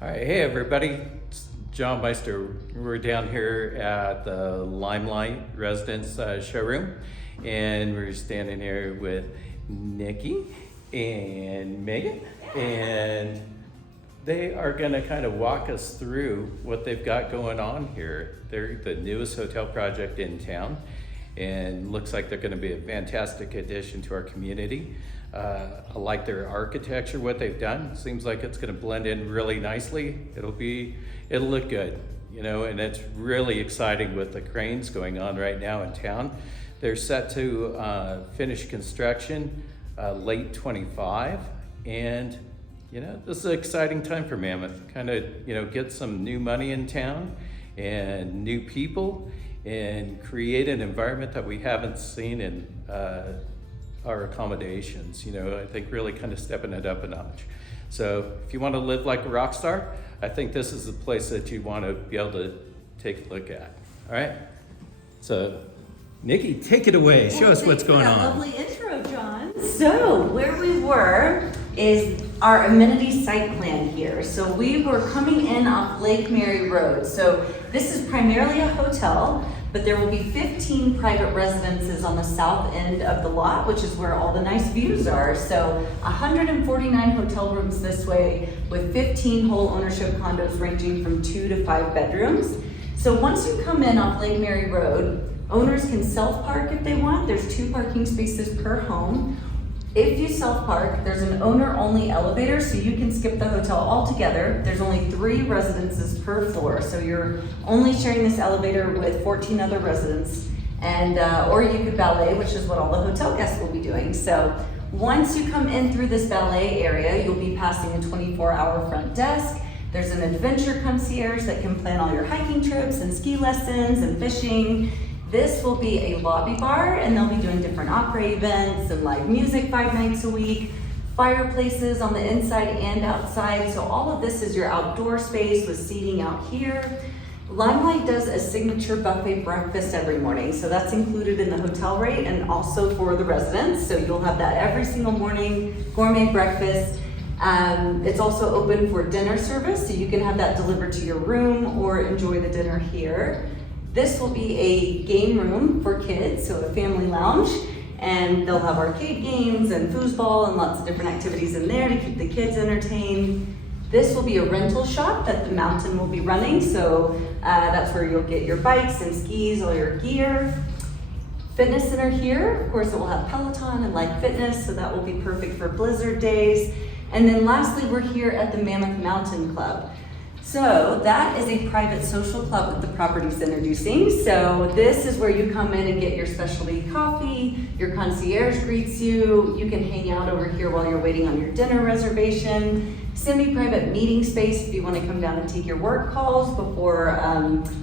All right, hey everybody, it's John Meister. We're down here at the Limelight Residence showroom, and we're standing here with Nikki and Megan, and they are going to kind of walk us through what they've got going on here. They're the newest hotel project in town, and looks like they're going to be a fantastic addition to our community. I like their architecture, what they've done. Seems like it's going to blend in really nicely. It'll look good, you know, and it's really exciting with the cranes going on right now in town. They're set to finish construction late 25, and you know, this is an exciting time for Mammoth. Kind of, you know, get some new money in town and new people and create an environment that we haven't seen in our accommodations. You know, I think really kind of stepping it up a notch. So if you want to live like a rock star, I think this is the place that you want to be able to take a look at. All right. So Nikki, take it away. Show us what's going on. Lovely intro, John. So where we were is our amenity site plan here. So we were coming in off Lake Mary Road. So this is primarily a hotel, but there will be 15 private residences on the south end of the lot, which is where all the nice views are. So 149 hotel rooms this way with 15 whole ownership condos ranging from 2 to 5 bedrooms. So once you come in off Lake Mary Road, owners can self-park if they want. There's 2 parking spaces per home. If you self-park, there's an owner-only elevator, so you can skip the hotel altogether. There's only 3 residences per floor, so you're only sharing this elevator with 14 other residents. And or you could valet, which is what all the hotel guests will be doing. So once you come in through this valet area, you'll be passing a 24-hour front desk. There's an adventure concierge that can plan all your hiking trips and ski lessons and fishing. This will be a lobby bar, and they'll be doing different opera events and live music 5 nights a week, fireplaces on the inside and outside. So all of this is your outdoor space with seating out here. Limelight does a signature buffet breakfast every morning. So that's included in the hotel rate and also for the residents. So you'll have that every single morning, gourmet breakfast. It's also open for dinner service, so you can have that delivered to your room or enjoy the dinner here. This will be a game room for kids, so a family lounge, and they'll have arcade games and foosball and lots of different activities in there to keep the kids entertained. This will be a rental shop that the Mountain will be running, so that's where you'll get your bikes and skis, all your gear. Fitness center here, of course it will have Peloton and Light Fitness, so that will be perfect for blizzard days. And then lastly, we're here at the Mammoth Mountain Club. So that is a private social club that the property's introducing. So this is where you come in and get your specialty coffee, your concierge greets you, you can hang out over here while you're waiting on your dinner reservation, semi-private meeting space if you want to come down and take your work calls before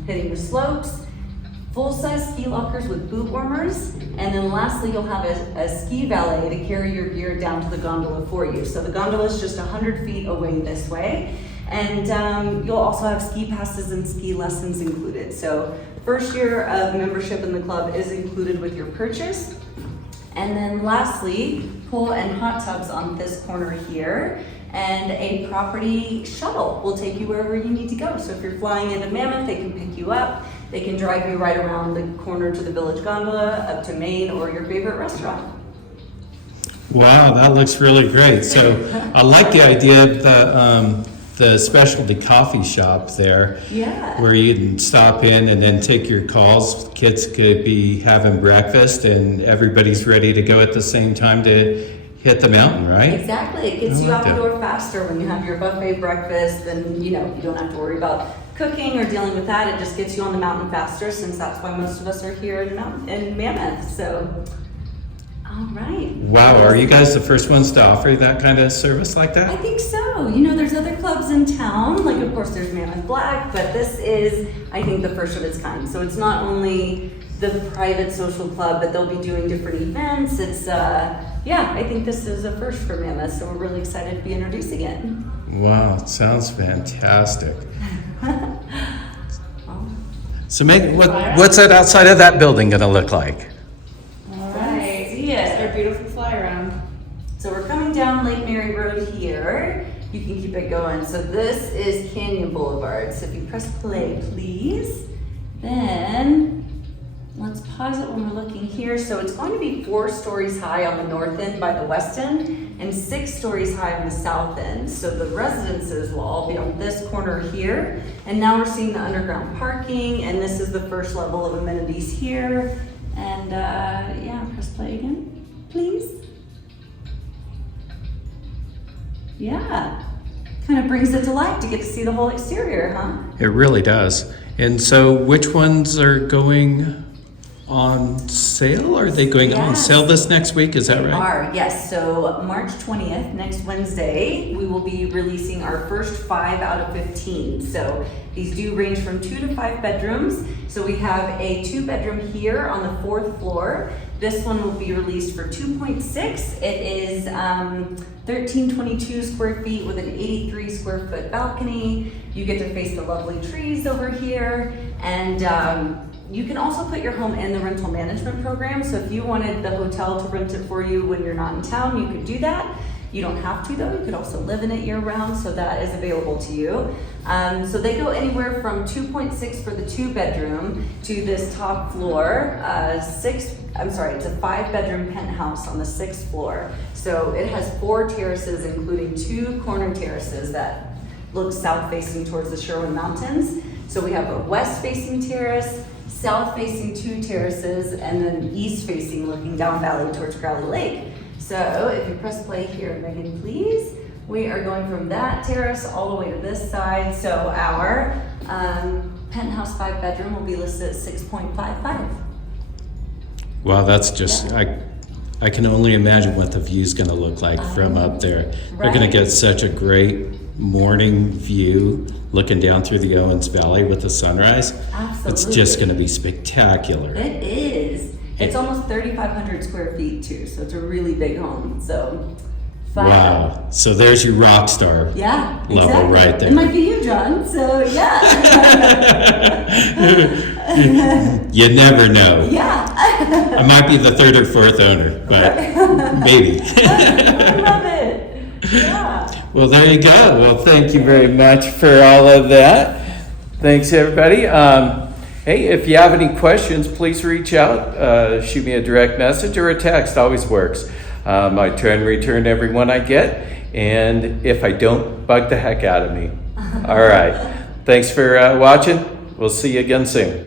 hitting the slopes, full-size ski lockers with boot warmers, and then lastly you'll have a ski valet to carry your gear down to the gondola for you. So the gondola is just 100 feet away this way. And you'll also have ski passes and ski lessons included. So first year of membership in the club is included with your purchase. And then lastly, pool and hot tubs on this corner here. And a property shuttle will take you wherever you need to go. So if you're flying into Mammoth, they can pick you up. They can drive you right around the corner to the Village Gondola, up to Maine, or your favorite restaurant. Wow, that looks really great. So I like the idea of the specialty coffee shop there, Yeah. where you can stop in and then take your calls. Kids could be having breakfast and everybody's ready to go at the same time to hit the mountain, right? Exactly. It gets you out the door faster when you have your buffet breakfast, and you know, you don't have to worry about cooking or dealing with that. It just gets you on the mountain faster, since that's why most of us are here in Mammoth. So, all right. Wow, are you guys the first ones to offer that kind of service like I that? think so. You know, there's other clubs in town. Like, of course, there's Mammoth Black, but this is, I think, the first of its kind. So it's not only the private social club, but they'll be doing different events. It's, yeah, I think this is a first for Mammoth, so we're really excited to be introducing it. Wow, it sounds fantastic. So Meg, what's that outside of that building gonna look like? All right. Yes, our beautiful fly around. So we're coming down Lake Mary Road here. you can keep it going. So this is Canyon Boulevard. So if you press play, please, then let's pause it when we're looking here. So it's going to be 4 stories high on the north end by the west end and 6 stories high on the south end. So the residences will all be on this corner here. And now we're seeing the underground parking, and this is the first level of amenities here. And yeah, press play again, please. Yeah, kind of brings it to life to get to see the whole exterior, huh? It really does. And so which ones are going on sale? Are they going on sale this next week? Is that right? They are, yes. So March 20th, next Wednesday, we will be releasing our first 5 out of 15. So these do range from 2 to 5 bedrooms. So we have a 2-bedroom here on the 4th floor. This one will be released for 2.6. It is 1322 square feet with an 83 square foot balcony. You get to face the lovely trees over here. And you can also put your home in the rental management program. So if you wanted the hotel to rent it for you when you're not in town, you could do that. You don't have to though. You could also live in it year round, so that is available to you. So they go anywhere from 2.6 for the 2-bedroom to this top floor, it's a 5-bedroom penthouse on the 6th floor. So it has 4 terraces, including 2 corner terraces that look south facing towards the Sherwood Mountains. So we have a west facing terrace, south facing 2 terraces, and then east facing looking down valley towards Crowley Lake. So if you press play here, Megan, please, we are going from that terrace all the way to this side. So our penthouse 5-bedroom will be listed at 6.55. Wow, that's just, I can only imagine what the view's gonna look like from up there. We're gonna get such a great morning view looking down through the Owens Valley with the sunrise. Absolutely. It's just gonna be spectacular. It is. It's almost 3,500 square feet too, so it's a really big home. So, fun. Wow. So there's your rock star level right there. It might be you, John. So yeah. You never know. Yeah. I might be the 3rd or 4th owner, but maybe. I love it. Yeah. Well, there you go. Well, thank you very much for all of that. Thanks, everybody. Hey, if you have any questions, please reach out. Shoot me a direct message or a text. Always works. I try and return every one I get. And if I don't, bug the heck out of me. All right. Thanks for watching. We'll see you again soon.